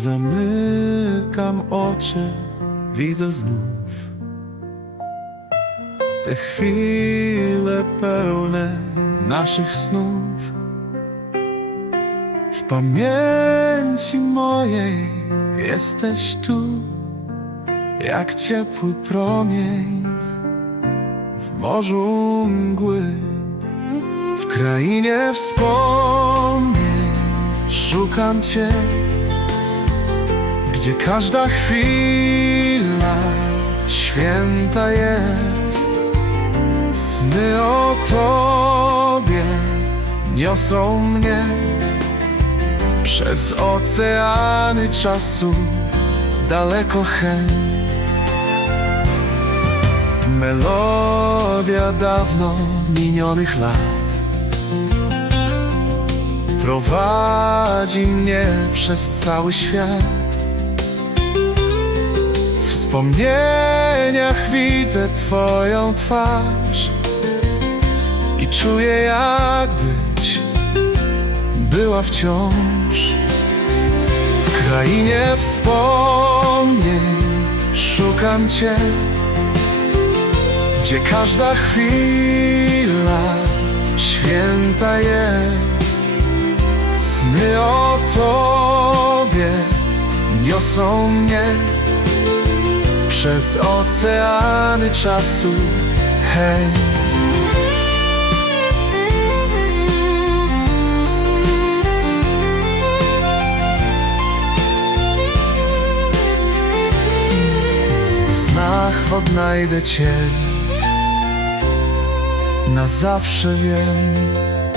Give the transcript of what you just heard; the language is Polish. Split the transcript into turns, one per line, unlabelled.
Zamykam oczy, widzę znów te chwile pełne naszych snów. W pamięci mojej jesteś tu, jak ciepły promień w morzu mgły. W krainie wspomnień szukam Cię, gdzie każda chwila święta jest. Sny o Tobie niosą mnie przez oceany czasu daleko hen. Melodia dawno minionych lat prowadzi mnie przez cały świat. Wspomnieniach widzę Twoją twarz i czuję, jakbyś była wciąż w krainie wspomnień. Szukam Cię, gdzie każda chwila święta jest. Sny o Tobie niosą mnie przez oceany czasu. Hej. W odnajdę Cię, na zawsze wiem.